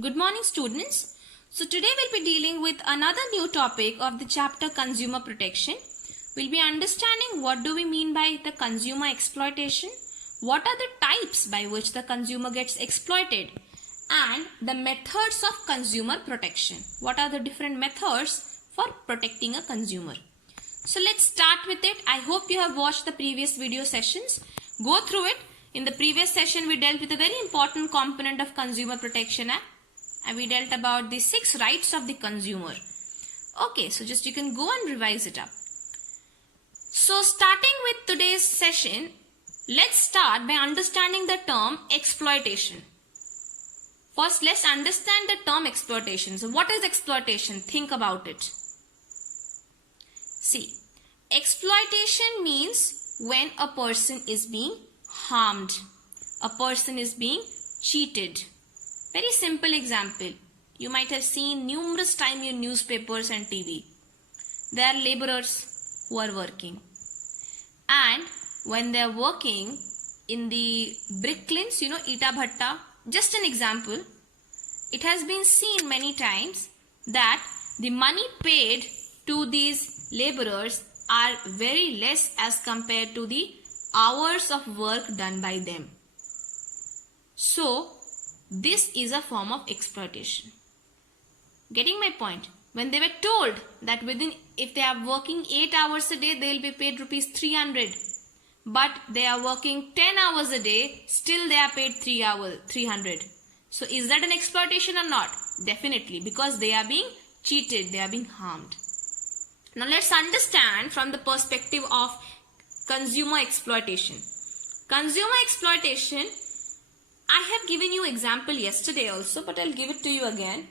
Good morning, students. So today we'll be dealing with another new topic of the chapter Consumer Protection. We'll be understanding what do we mean by the consumer exploitation, what are the types by which the consumer gets exploited, and the methods of consumer protection. What are the different methods for protecting a consumer? So let's start with it. I hope you have watched the previous video sessions. Go through it. In the previous session, we dealt with a very important component of Consumer Protection Act. And we dealt about the 6 rights of the consumer. Okay, so just you can go and revise it up. So starting with today's session, let's start by understanding the term exploitation. First, let's understand the term exploitation. So what is exploitation? Think about it. See, exploitation means when a person is being harmed, a person is being cheated. Very simple example. You might have seen numerous times in newspapers and TV. There are laborers who are working. And when they are working in the brick kilns, Ita Bhatta, just an example, it has been seen many times that the money paid to these laborers are very less as compared to the hours of work done by them. So, this is a form of exploitation. Getting my point? When they were told that if they are working 8 hours a day, they will be paid rupees 300. But they are working 10 hours a day, still they are paid 300. So is that an exploitation or not? Definitely, because they are being cheated, they are being harmed. Now let's understand from the perspective of consumer exploitation. Consumer exploitation, I have given you example yesterday also, but I'll give it to you again.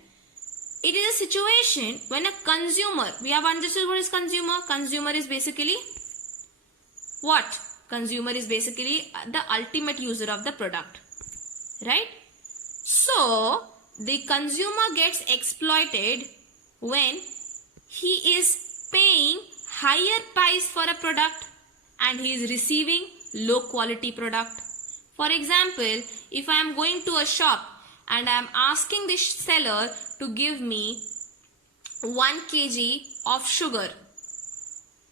It is a situation when a consumer, we have understood what is consumer. Consumer is basically what? Consumer is basically the ultimate user of the product, right? So, the consumer gets exploited when he is paying higher price for a product and he is receiving low quality product. For example, if I am going to a shop and I am asking the seller to give me 1 kg of sugar,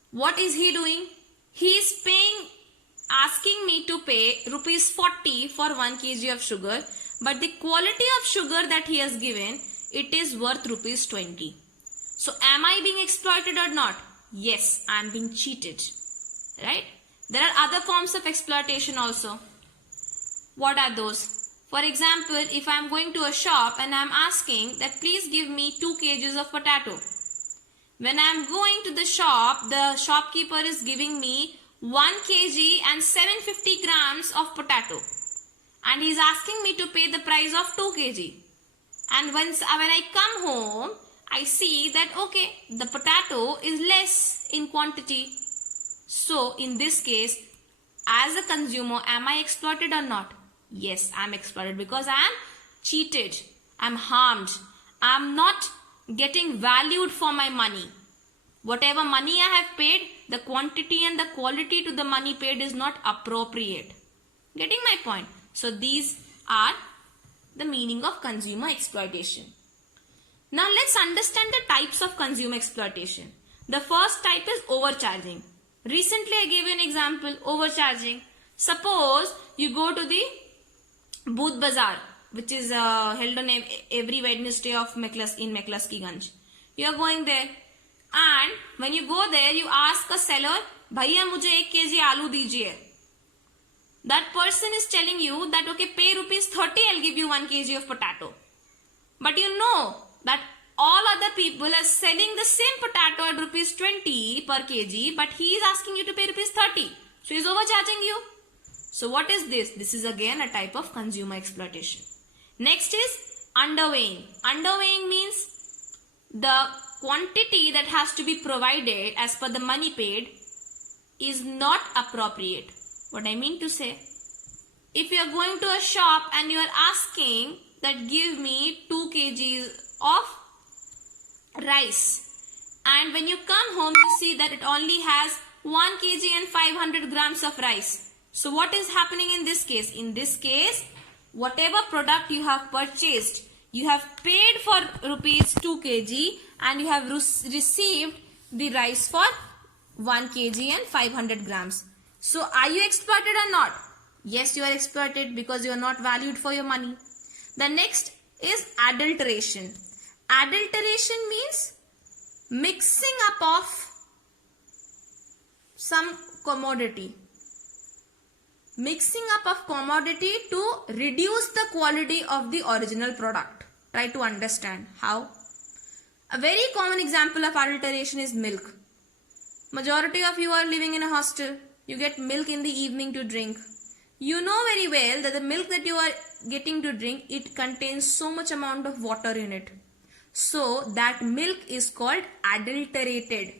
what is he doing? He is asking me to pay rupees 40 for 1 kg of sugar, but the quality of sugar that he has given, it is worth rupees 20. So am I being exploited or not? Yes, I am being cheated, right? There are other forms of exploitation also. What are those? For example, if I am going to a shop and I am asking that please give me 2 kgs of potato. When I am going to the shop, the shopkeeper is giving me 1 kg and 750 grams of potato. And he is asking me to pay the price of 2 kg. And when I come home, I see that okay, the potato is less in quantity. So in this case, as a consumer, am I exploited or not? Yes, I am exploited because I am cheated. I am harmed. I am not getting valued for my money. Whatever money I have paid, the quantity and the quality to the money paid is not appropriate. Getting my point? So these are the meaning of consumer exploitation. Now let's understand the types of consumer exploitation. The first type is overcharging. Recently I gave you an example, overcharging. Suppose you go to the Booth Bazaar, which is held on every Wednesday of in McCluskey Ganj. You are going there and when you go there, you ask a seller, Bhaiya mujhe 1 kg aloo dijiye. That person is telling you that okay, pay rupees 30, I'll give you 1 kg of potato. But you know that all other people are selling the same potato at rupees 20 per kg, but he is asking you to pay rupees 30. So he is overcharging you. So what is this? This is again a type of consumer exploitation. Next is underweighing. Underweighing means the quantity that has to be provided as per the money paid is not appropriate. What I mean to say, if you are going to a shop and you are asking that give me 2 kgs of rice, and when you come home you see that it only has 1 kg and 500 grams of rice. So what is happening in this case? In this case, whatever product you have purchased, You have paid for rupees 2 kg and you have received the rice for 1 kg and 500 grams. So are you exploited or not? Yes, you are exploited because you are not valued for your money. The next is adulteration. Adulteration means mixing up of some commodity. Mixing up of commodity to reduce the quality of the original product. Try to understand how. A very common example of adulteration is milk. Majority of you are living in a hostel. You get milk in the evening to drink. You know very well that the milk that you are getting to drink, it contains so much amount of water in it. So that milk is called adulterated.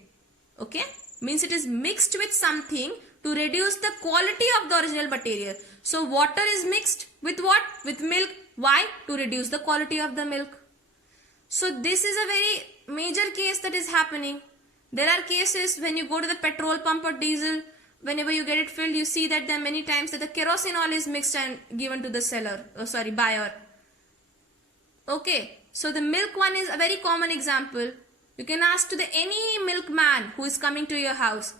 Okay? Means it is mixed with something to reduce the quality of the original material. So water is mixed with what? With milk. Why? To reduce the quality of the milk. So this is a very major case that is happening. There are cases when you go to the petrol pump or diesel, whenever you get it filled, you see that there are many times that the kerosene oil is mixed and given to the buyer. Okay, so the milk one is a very common example. You can ask to any milkman who is coming to your house.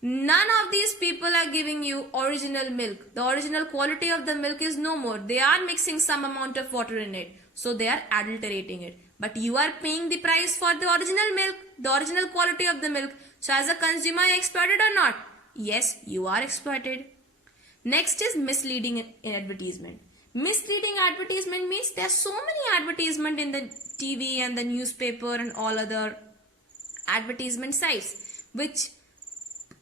None of these people are giving you original milk. The original quality of the milk is no more. They are mixing some amount of water in it. So they are adulterating it. But you are paying the price for the original milk, the original quality of the milk. So as a consumer, are you exploited or not? Yes, you are exploited. Next is misleading in advertisement. Misleading advertisement means there are so many advertisements in the TV and the newspaper and all other advertisement sites which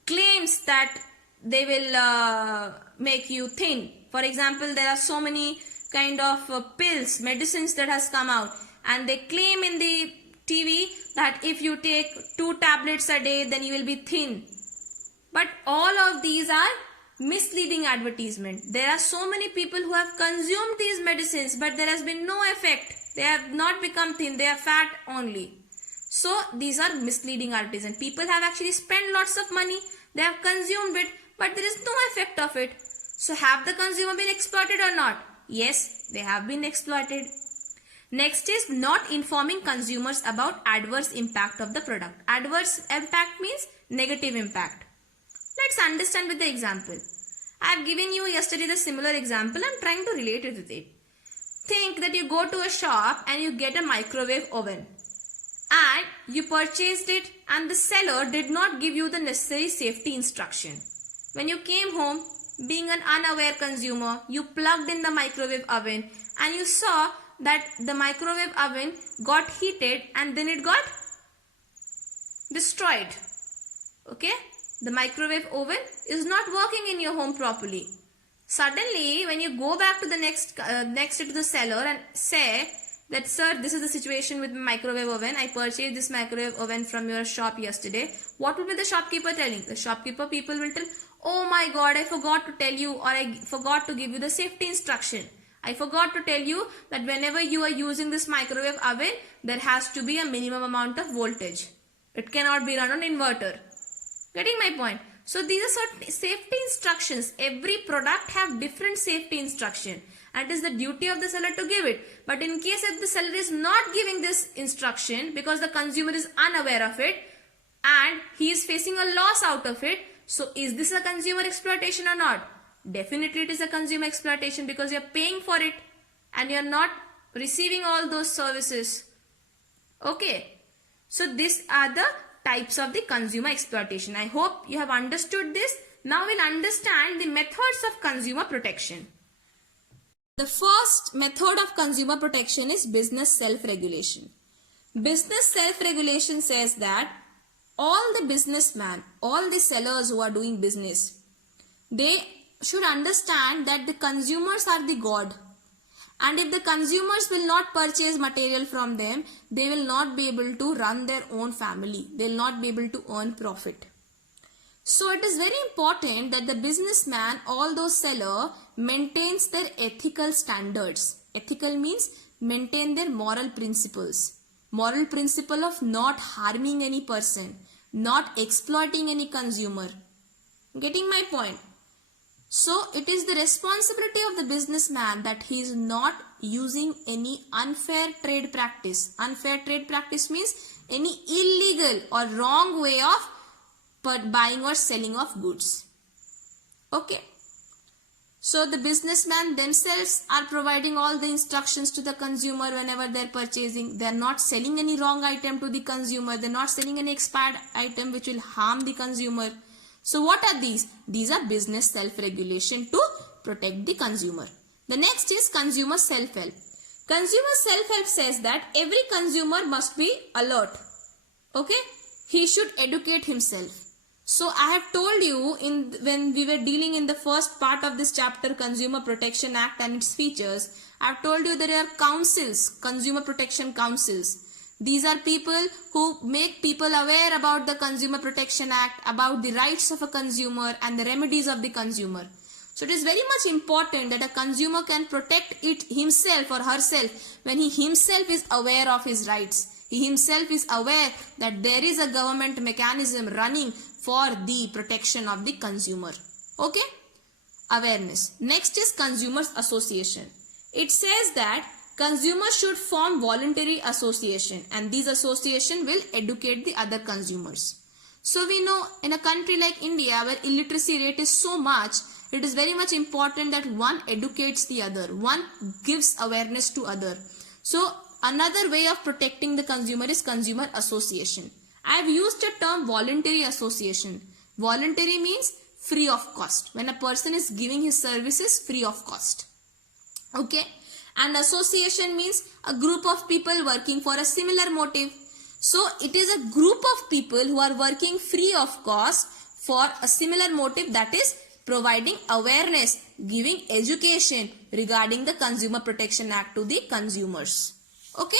claims that they will make you thin. For example, there are so many kind of pills, medicines that has come out, and they claim in the TV that if you take 2 tablets a day, then you will be thin. But all of these are misleading advertisement. There are so many people who have consumed these medicines, but there has been no effect. They have not become thin, they are fat only. So these are misleading advertisements. People have actually spent lots of money, they have consumed it, but there is no effect of it. So have the consumer been exploited or not? Yes, they have been exploited. Next is not informing consumers about adverse impact of the product. Adverse impact means negative impact. Let's understand with the example. I have given you yesterday the similar example. I am trying to relate it with it. Think that you go to a shop and you get a microwave oven. And you purchased it and the seller did not give you the necessary safety instruction. When you came home, being an unaware consumer, you plugged in the microwave oven and you saw that the microwave oven got heated and then it got destroyed. Okay? The microwave oven is not working in your home properly. Suddenly, when you go back to the next to the seller and say that, sir, this is the situation with my microwave oven. I purchased this microwave oven from your shop yesterday. What will be the shopkeeper telling? The shopkeeper people will tell, oh my God, I forgot to tell you, or I forgot to give you the safety instruction. I forgot to tell you that whenever you are using this microwave oven, there has to be a minimum amount of voltage. It cannot be run on inverter. Getting my point? So these are certain safety instructions. Every product have different safety instruction, and it is the duty of the seller to give it. But in case if the seller is not giving this instruction because the consumer is unaware of it and he is facing a loss out of it, so is this a consumer exploitation or not? Definitely it is a consumer exploitation because you are paying for it and you are not receiving all those services. Okay. So these are the types of the consumer exploitation. I hope you have understood this. Now we'll understand the methods of consumer protection. The first method of consumer protection is business self-regulation. Business self-regulation says that all the businessmen, all the sellers who are doing business, they should understand that the consumers are the God. And if the consumers will not purchase material from them, they will not be able to run their own family. They will not be able to earn profit. So it is very important that the businessman, although seller, maintains their ethical standards. Ethical means maintain their moral principles. Moral principle of not harming any person, not exploiting any consumer. Getting my point? So it is the responsibility of the businessman that he is not using any unfair trade practice. Unfair trade practice means any illegal or wrong way of buying or selling of goods. Okay. So the businessmen themselves are providing all the instructions to the consumer whenever they're purchasing. They're not selling any wrong item to the consumer. They're not selling any expired item which will harm the consumer. So what are these? These are business self-regulation to protect the consumer. The next is consumer self-help. Consumer self-help says that every consumer must be alert. Okay? He should educate himself. So I have told you when we were dealing in the first part of this chapter, Consumer Protection Act and its features, I have told you there are councils, consumer protection councils. These are people who make people aware about the Consumer Protection Act, about the rights of a consumer and the remedies of the consumer. So it is very much important that a consumer can protect himself or herself when he himself is aware of his rights. He himself is aware that there is a government mechanism running for the protection of the consumer. Okay? Awareness. Next is consumers association. It says that consumers should form voluntary association and these association will educate the other consumers. So we know in a country like India where illiteracy rate is so much, it is very much important that one educates the other, one gives awareness to other. So another way of protecting the consumer is consumer association. I have used the term voluntary association. Voluntary means free of cost. When a person is giving his services free of cost. Okay. And association means a group of people working for a similar motive. So it is a group of people who are working free of cost for a similar motive, that is providing awareness, giving education regarding the Consumer Protection Act to the consumers. Okay.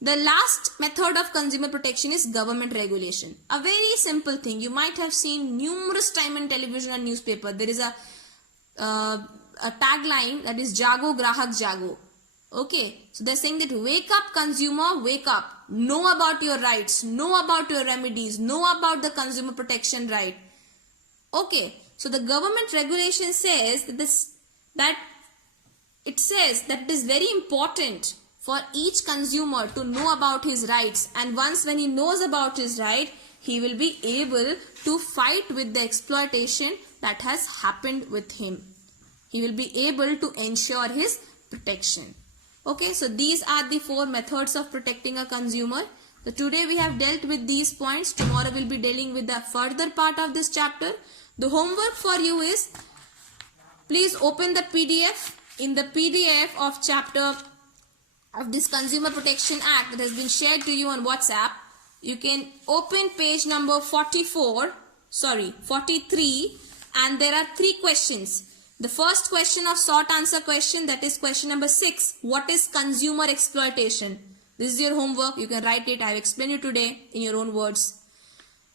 The last method of consumer protection is government regulation. A very simple thing. You might have seen numerous times in television and newspaper. There is a tagline that is Jago Grahak Jago. Okay. So they're saying that wake up consumer, wake up. Know about your rights. Know about your remedies. Know about the consumer protection right. Okay. So the government regulation says that it is very important for each consumer to know about his rights, and once when he knows about his right, he will be able to fight with the exploitation that has happened with him. He will be able to ensure his protection. Okay, so these are the 4 methods of protecting a consumer. So today we have dealt with these points. Tomorrow we'll be dealing with the further part of this chapter. The homework for you is, please open the PDF. In the PDF of chapter of this Consumer Protection Act that has been shared to you on WhatsApp, you can open page number 43, and there are 3 questions. The first question of short answer question, that is question number 6. What is consumer exploitation? This is your homework. You can write it. I have explained you today in your own words.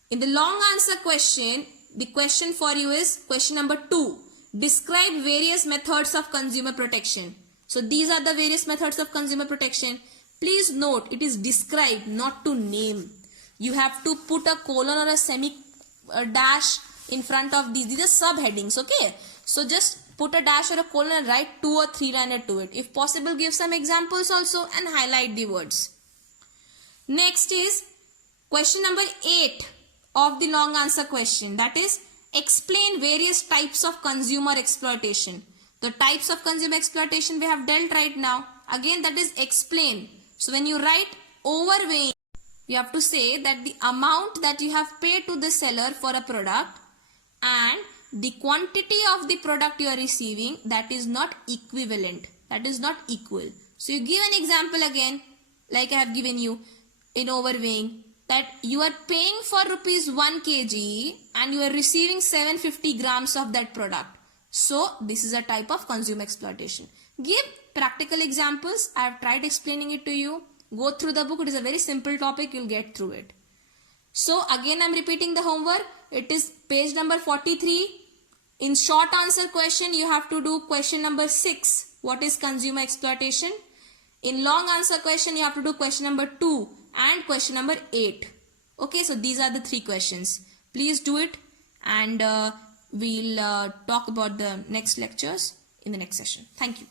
In the long answer question, the question for you is question number 2. Describe various methods of consumer protection. So these are the various methods of consumer protection. Please note, it is describe, not to name. You have to put a colon or a dash in front of these. These are subheadings, okay? So just put a dash or a colon and write 2 or 3 liner to it. If possible, give some examples also and highlight the words. Next is question number 8 of the long answer question. That is, explain various types of consumer exploitation. The types of consumer exploitation we have dealt right now. Again, that is explain. So when you write overweighing, you have to say that the amount that you have paid to the seller for a product and the quantity of the product you are receiving, that is not equivalent. That is not equal. So you give an example again, like I have given you in overweighing, that you are paying for rupees 1 kg and you are receiving 750 grams of that product. So this is a type of consumer exploitation. Give practical examples. I have tried explaining it to you. Go through the book. It is a very simple topic. You'll get through it. So again, I'm repeating the homework. It is page number 43. In short answer question, you have to do question number 6. What is consumer exploitation? In long answer question, you have to do question number 2 and question number 8. Okay, so these are the 3 questions. Please do it, and we'll talk about the next lectures in the next session. Thank you.